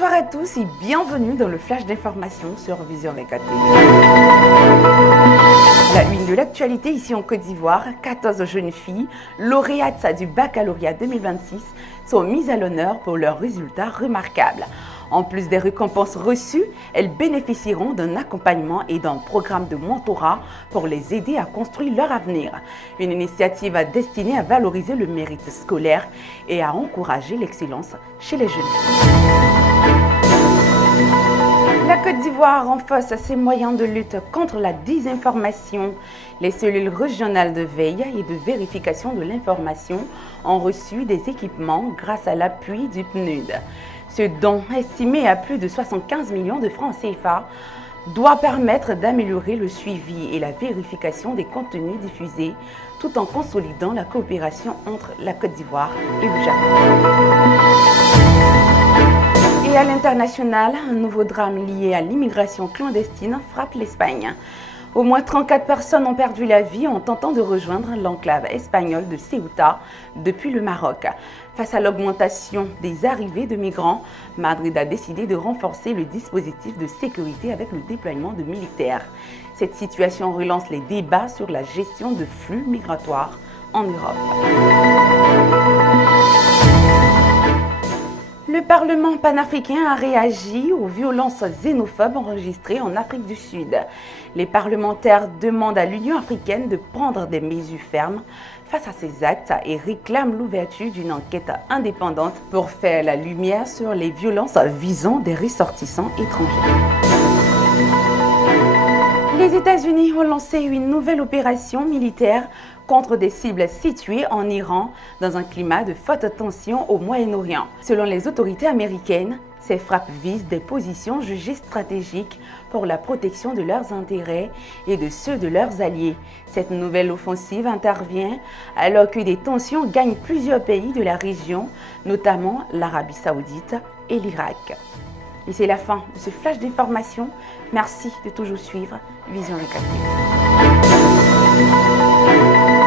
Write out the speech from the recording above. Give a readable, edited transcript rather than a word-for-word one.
Bonsoir à tous et bienvenue dans le flash d'information sur Vision 24 TV. La une de l'actualité ici en Côte d'Ivoire, 14 jeunes filles lauréates du baccalauréat 2026 sont mises à l'honneur pour leurs résultats remarquables. En plus des récompenses reçues, elles bénéficieront d'un accompagnement et d'un programme de mentorat pour les aider à construire leur avenir. Une initiative destinée à valoriser le mérite scolaire et à encourager l'excellence chez les jeunes filles. La Côte d'Ivoire renforce ses moyens de lutte contre la désinformation. Les cellules régionales de veille et de vérification de l'information ont reçu des équipements grâce à l'appui du PNUD. Ce don, estimé à plus de 75 millions de francs CFA, doit permettre d'améliorer le suivi et la vérification des contenus diffusés tout en consolidant la coopération entre la Côte d'Ivoire et le Japon. Et à l'international, un nouveau drame lié à l'immigration clandestine frappe l'Espagne. Au moins 34 personnes ont perdu la vie en tentant de rejoindre l'enclave espagnole de Ceuta depuis le Maroc. Face à l'augmentation des arrivées de migrants, Madrid a décidé de renforcer le dispositif de sécurité avec le déploiement de militaires. Cette situation relance les débats sur la gestion de flux migratoires en Europe. Le Parlement panafricain a réagi aux violences xénophobes enregistrées en Afrique du Sud. Les parlementaires demandent à l'Union africaine de prendre des mesures fermes face à ces actes et réclament l'ouverture d'une enquête indépendante pour faire la lumière sur les violences visant des ressortissants étrangers. Les États-Unis ont lancé une nouvelle opération militaire contre des cibles situées en Iran dans un climat de forte tension au Moyen-Orient. Selon les autorités américaines, ces frappes visent des positions jugées stratégiques pour la protection de leurs intérêts et de ceux de leurs alliés. Cette nouvelle offensive intervient alors que des tensions gagnent plusieurs pays de la région, notamment l'Arabie Saoudite et l'Irak. Et c'est la fin de ce flash d'information. Merci de toujours suivre Vision 24 TV.